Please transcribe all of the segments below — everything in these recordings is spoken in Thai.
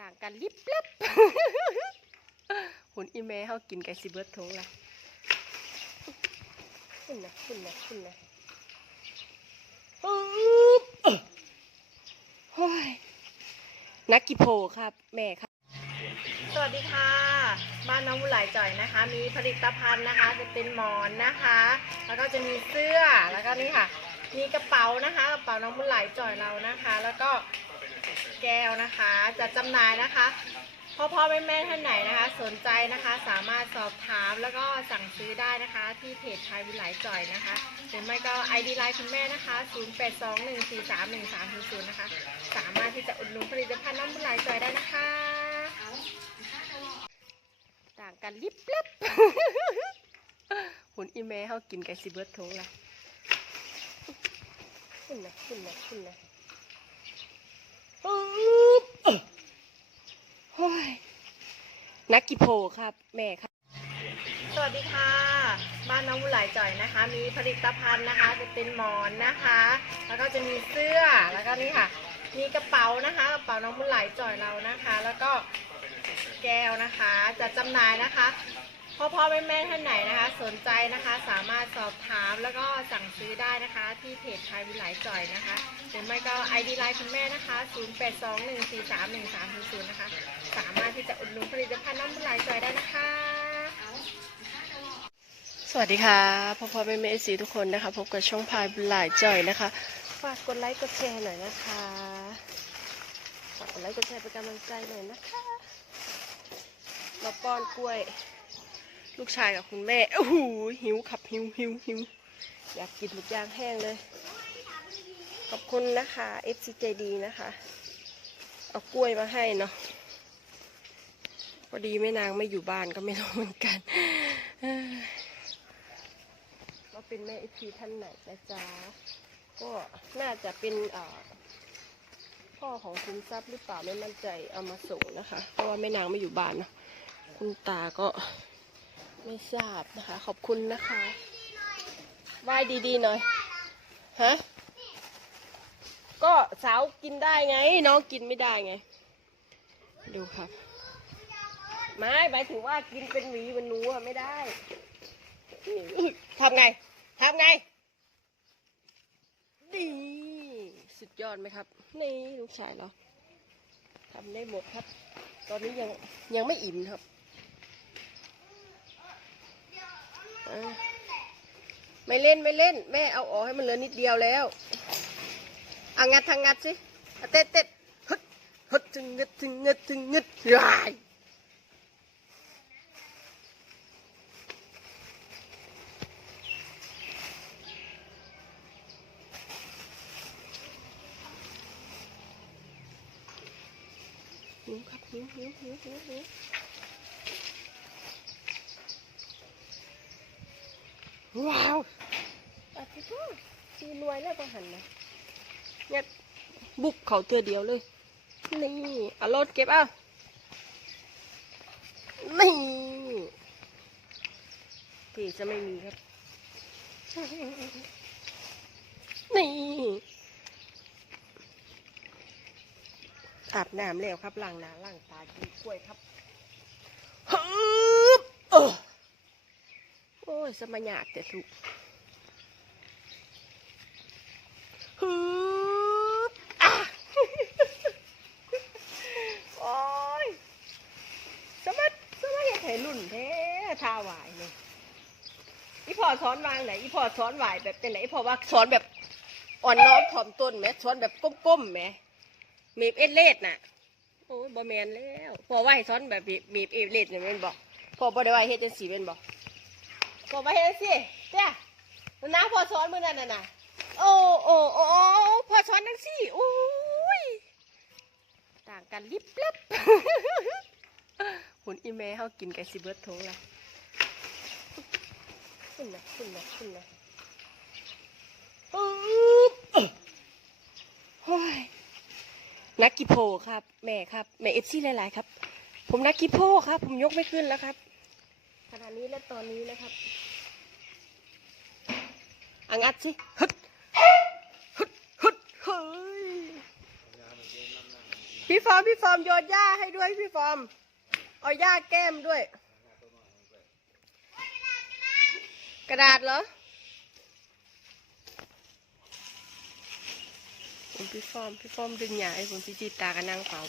ต่างกันลิบลับหุ่นอีแม่เฮากินไก่สิเบิร์ดทงละขึ้นนะขึ้นนะขึ้นนะนักกิโพครับ แม่ครับ สวัสดีค่ะ บ้านน้องบุหลายจ่อยนะคะ มีผลิตภัณฑ์นะคะ จะเป็นหมอนนะคะ แล้วก็จะมีเสื้อแล้วก็นี่ค่ะ มีกระเป๋านะคะ กระเป๋าน้องบุหลายจ่อยเรานะคะ แล้วก็ แก้วนะคะจะจำหน่ายนะคะพ่อพ่อแม่แม่ท่านไหนนะคะ สนใจนะคะสามารถสอบถามแล้วก็สั่งซื้อได้นะคะ ที่เพจไทยบุหลจ่อยนะคะหรือไม่ก็ ID ไลน์คุณแม่นะคะ 0821431300 นะคะ สามารถที่จะอุดหนุนผลิตภัณฑ์น้ำบุหลจ่อยได้นะคะ ต่างกันลิบลับหุ่นอีแม่เฮากินไก่สิเบิร์ดทงละขึ้นนะขึ้นนะขึ้นนะปึ๊บเอ้อโอ้ย นักกิโพครับ แม่ครับ สวัสดีค่ะ บ้านน้องวุหลายจ่อยนะคะ มีผลิตภัณฑ์นะคะ จะเป็นหมอนนะคะ แล้วก็จะมีเสื้อ แล้วก็นี่ค่ะ มีกระเป๋านะคะ กระเป๋าน้องวุหลายจ่อยเรานะคะ แล้วก็แก้วนะคะจะจำหน่ายนะคะ พ่อพ่อแม่แม่ท่านไหนนะคะ สนใจนะคะสามารถสอบถามแล้วก็สั่งซื้อได้นะคะ ที่เพจไทยบุหลจ่อยนะคะหรือไม่ก็ ID ไลน์คุณแม่นะคะ 0821431300นะคะสามารถที่จะอุดหนุนผลิตภัณฑ์น้ำบุหลจ่อยได้นะคะ สวัสดีค่ะพ่อพ่อแม่แม่สีทุกคนนะคะ พบกับช่องพายบุญหลจ่อยนะคะฝากกดไลค์กดแชร์หน่อยนะคะฝากกดไลค์กดแชร์เป็นกำลังใจหน่อยนะคะมาป้อนกล้วย ลูกชายกับคุณแม่โอ้โหหิวขับหิวหิวหิวอยากกินหมึกย่างแห้งเลย ขอบคุณนะคะ FCJD นะคะ เอากล้วยมาให้เนาะพอดีแม่นางไม่อยู่บ้านก็ไม่รู้เหมือนกันเอ้ยว่าเป็นแม่ไอพีท่านไหนนะจ๊ะก็น่าจะเป็นพ่อของคุณทรัพย์หรือเปล่าไม่มั่นใจเอามาส่งนะคะ เพราะว่าแม่นางไม่อยู่บ้านเนาะคุณตาก็ ไม่ทราบนะคะ ขอบคุณนะคะไหว้ดีๆหน่อยฮะก็สาวกินได้ไง น้องกินไม่ได้ไง ดูครับไม่หมายถึงว่ากินเป็นหวีเป็นหนูอะไม่ได้ทำไงทำไงนี่สุดยอดไหมครับ นี่ลูกชายเราทำได้หมดครับ ตอนนี้ยังยังไม่อิ่มครับอะ ไม่เล่นไม่เล่น แม่เอาออกให้มันเหลือนิดเดียวแล้วเอางัดทางงัดสิเอาเต็ดเต็ดฮึดฮึดถึงงึดถึงงึดถึงงึดรายหิวครับหิวหิวหิวหิว วว้าวอาทิตย์สีรวยแล้วต้องหันนะเนี่ยบุกเขาเธอเดียวเลย นี่เอารถเก็บเอานี่ที่จะไม่มีครับ นี่อาบน้ำแล้วครับล้างหน้าล้างตากินกล้วยครับฮึบเออโอ้ ยสมัยยากแต่สุฮึบอะโอ้ยสมัยสมัยเห็นรุ่นแท้ทาหวายเลยอีพอสอนวางไหนอีพอสอนหวายแบบเป็นไหนอีพอว่าสอนแบบอ่อนน้อมถ่อมตนไหมสอนแบบก้มๆไหมเมฟเอเลดน่ะโอ้ยบอแมนแล้วพอว่าให้ซ้อนแบบเมฟเอเลดเนี่ยแม่นบอกพอบอได้ว่าเฮ็ดจังสีเป็นบอก พอว่าเฮ็ดจังสีเจ้านะพอสอนมือนั่นน่ะนะโอ้โอ้โอ้โอ้พอสอนจังสีโอ้ยต่างกันลิบลับหุ่นอีแม่เฮากินไก่สิเบิร์ดทงละขึ้นนะขึ้นนะขึ้นนะนักกิโพครับ แม่ครับ แม่เอฟซีหลาย ๆ ครับ ผมนักกิโพครับ ผมยกไม่ขึ้นแล้วครับ ขณะนี้และตอนนี้นะครับอังัดสิฮึดฮึดฮึดเฮ้ยพี่ฟอมพี่ฟอมโยนหญ้าให้ด้วยพี่ฟอมเอาหญ้าแก้มด้วย กระดาษเหรอผมพี่ฟอมพี่ฟอมดึงหญ้าให้ผมพี่จีตากันนั่งเฝ้า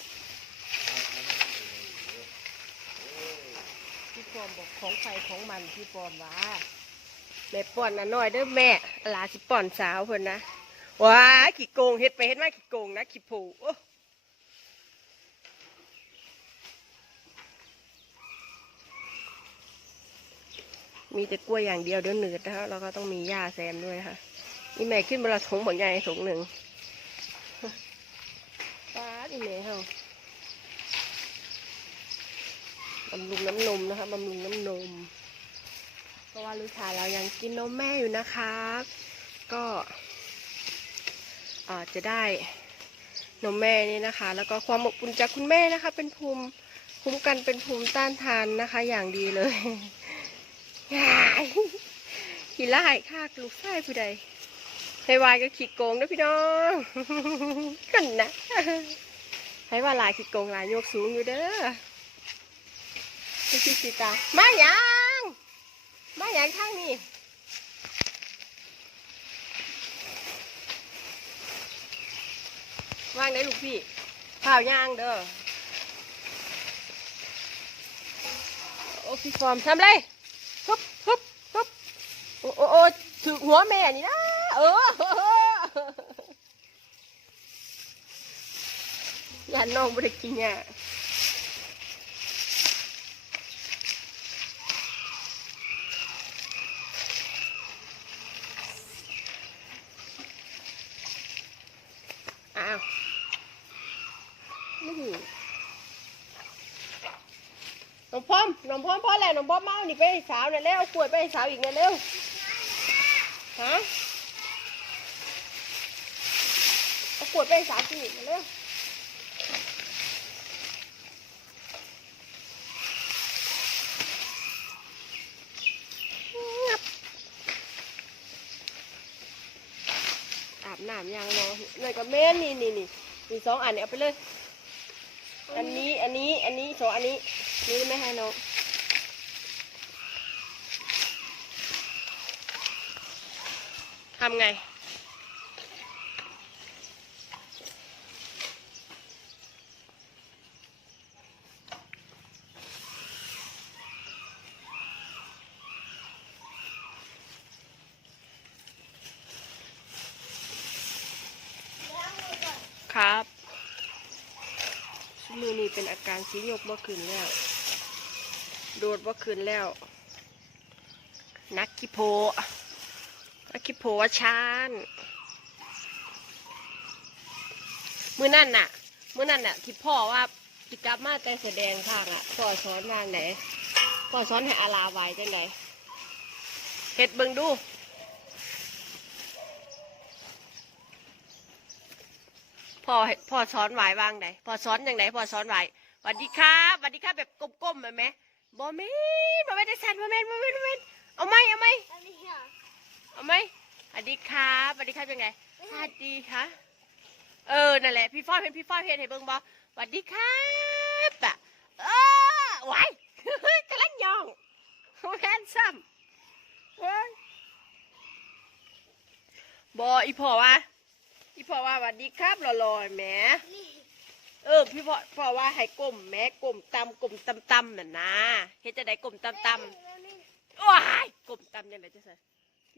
พี่ฟอมบอกของใครของมันพี่ฟอมว่าแม่ป้อนน่ะน้อยเด้อแม่ลาสิป้อนสาวเพิ่นนะว้าขี้โกงเฮ็ดไปเฮ็ดมาขี้โกงนะขี้ผโอ้มีแต่กล้วยอย่างเดียวเดี๋ยวหนืดนะคะแล้วก็ต้องมีหญ้าแซมด้วยค่ะนี่แม่ขึ้นบนละถุงผลใหญ่ถุงหนึ่งป้าดีแม่เฮาบำรุงน้ำนมนะคะบำรุงน้ำนม เพราะว่าลูกชายเรายังกินนมแม่อยู่นะคะ ก็จะได้นมแม่นี่นะคะ แล้วก็ความอบอุ่นจากคุณแม่นะคะ เป็นภูมิคุ้มกันเป็นภูมิต้านทานนะคะ อย่างดีเลยยายขี่ไล่ฆ่าลูกไส้ผู้ใดให้วายก็ขีดโกงด้วยพี่น้องกันนะให้ว่าลายขีดโกงลายโยกสูงอยู่เด้อ พี่ชิสิตา มาหยังมาหยังข้างนี้ว่างได้ลูกพี่ข้าวย่างเด้อ โอ้พี่ฟอร์มทำเลยฮึบฮึบฮึบโอ้โอ้โอถือหัวแม่นี่นะ เอออย่าน้องบ่ได้กินอะอ้าวนี่ น้องพร้อมน้องพร้อมพ่อ แล้วนี่ไปให้สาวเนี่ยแล้วกล้วยไปให้สาวอีกเนี่ยเร็วฮะเอากล้วยไปให้สาวกินอีกเนี่ยเร็วอาบน้ำยังรอหน่อยกับเม่นนี่นี่นี่มีสองอันเนี่ยเอาไปเลย อันนี้อันนี้อันนี้สองอันนี้นี่ไม่ให้น้อง ทำไง ครับมือนี้เป็นอาการสียกบ่ขึ้นแล้ว โดดบ่ขึ้นแล้ว นักกิโพ นักกิโพวชานมือนั่นน่ะมือนั่นน่ะ ที่พ่อว่าจิกลับมาแต่แสดงข้างอะพ่อสอนทางไหนพ่อสอนให้อาลาไว้จังไงเฮ็ดเบิ่งดูพ่อพ่อสอนไหววางไหนพ่อสอนอย่างไหนพ่อสอนไหวสวัสดีครับสวัสดีครับแบบก้มๆแบบไหมบอแม่นบอแม่นได้สั่นบอแม่นบอแม่นบอแม่นเอาไหมเอาไหม เอาไหมสวัสดีครับสวัสดีครับยังไงสวัสดีค่ะเออนั่นแหละพี่ฟ้อยเห็นพี่ฟ้อยเห็นให้เบิ่งบอสวัสดีครับอะเออไหวกำลังยองแฮนซัมเว้ยบออีพ่อว่าพี่พ่อว่าสวัสดีครับหล่อๆแหมเออพี่พ่อพ่อว่าให้ก้มแหม่ก้มตำก้มตำตำน่ะนะเฮ็ดจะได้ก้มตำตำว้ายก้มตำยังไงจะใส่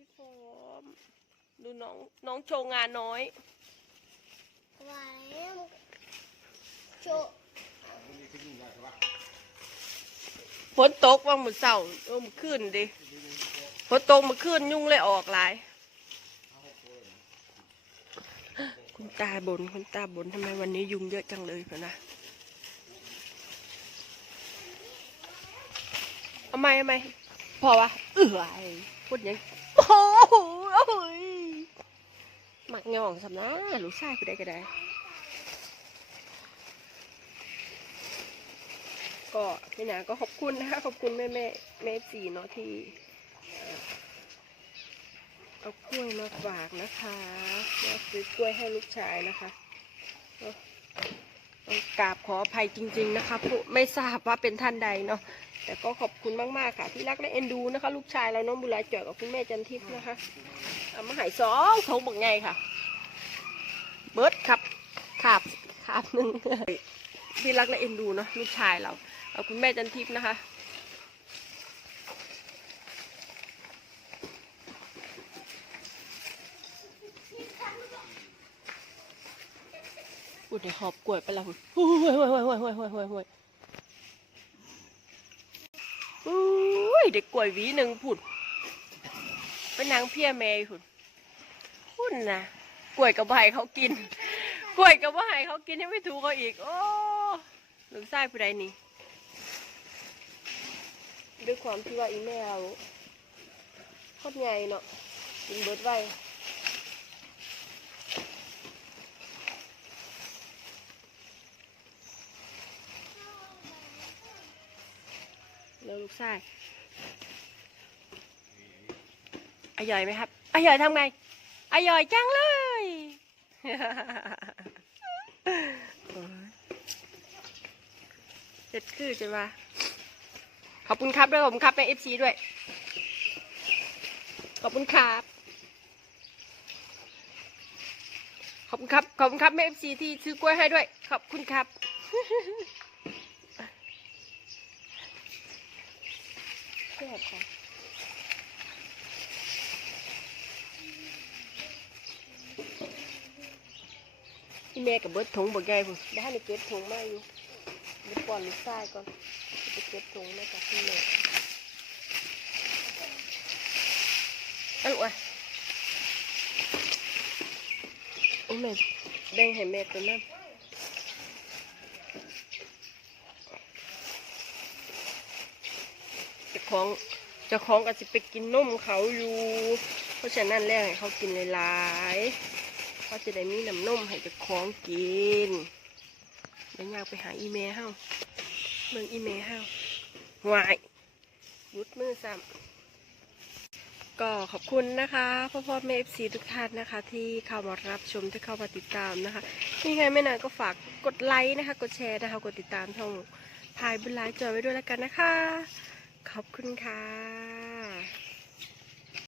พี่ฟอม ดูน้องน้องโชว์งานน้อยโชว์ฝนตกว่ามือเสาร์เออมือขึ้นดิฝนตกมือขึ้นยุ่งเลยออกหลาย คุณตาบนคุณตาบนทำไมวันนี้ยุงเยอะจังเลยพะนะเอาไหมเอาไหมพอวะเอ้ยพูดยัง โอ้โหโอ้ยหมักงองสำนักลูกชายกูได้ก็ได้ ก็พี่นาก็ขอบคุณนะคะขอบคุณแม่แม่แม่สีเนาะที่เอากล้วยมาฝากนะคะมาซื้อกล้วยให้ลูกชายนะคะเนอะก็ต้องกราบขออภัยจริง ๆ นะคะผู้ไม่ทราบว่าเป็นท่านใดเนาะ แต่ก็ขอบคุณมาก ๆ ค่ะ ที่รักและเอ็นดูนะคะ ลูกชายเราน้องบุหลายจ่อยกับคุณแม่จันทิพย์นะคะเอามาใหายสองทงบอกไงค่ะ เบิร์ดครับขาบขาบหนึ่งที่รักและเอ็นดูเนาะลูกชายเราเอาคุณแม่จันทิพย์นะคะอุดในหอบกล้วยไปและหุ่นโอ้ยโอ้ยโอ้ยโอ้ยโอ้ยโอ้ยโอ้ยโอ้ยโอ้ ยเด็กกล้วยหวีหนึ่งผุดเป็นนางเพี้ยแม่ผุดหุ่นนะกล้วยกับใบเขากิน กล้วยกับว่าให้เขากินให้ไม่ถูกเขาอีก โอ้หรือไส้ผู้ใดนี่ด้วยความที่ว่าอีแม่เราโคตรใหญ่เนาะกินเบิดไว้แล้วลูกชาย อร่อยไหมครับอร่อยทำไงอร่อยจังเลยเจ็ดคือจะว่าขอบคุณครับด้วยขอบคุณครับในเอฟซีด้วย ขอบคุณครับ ขอบคุณครับ ขอบคุณครับแม่เอฟซีที่ซื้อกล้วยให้ด้วย ขอบคุณครับแซ่บค่ะ พี่แม่กับเบิร์ดถุงบอกไงผมได้ในเก็บถุงมาอยู่เดี๋ยวป้อนลูกชายก่อนไปเก็บถุงมาจากพี่แม่เอ้าอะโอ้แม่แบ่งให้แม่ตัวนั้นเจ้าของเจ้าของก็จะไปกินนมเขาอยู่ เพราะฉะนั้นแล้วให้เขากินหลายๆ เขาจะได้มีน้ำนมให้เจ้าของกินเดี๋ยวยากไปหาอีเมลเฮาเมืองอีเมลเฮาวายรุดมือซ้ำก็ขอบคุณนะคะพ่อพ่อแม่เอฟซีทุกท่านนะคะ ที่เข้ามารับชมที่เข้ามาติดตามนะคะยังไงไม่นานก็ฝากกดไลค์นะคะ กดแชร์นะคะ กดติดตามช่องพายบุญไลฟ์จอยไว้ด้วยแล้วกันนะคะ ขอบคุณค่ะ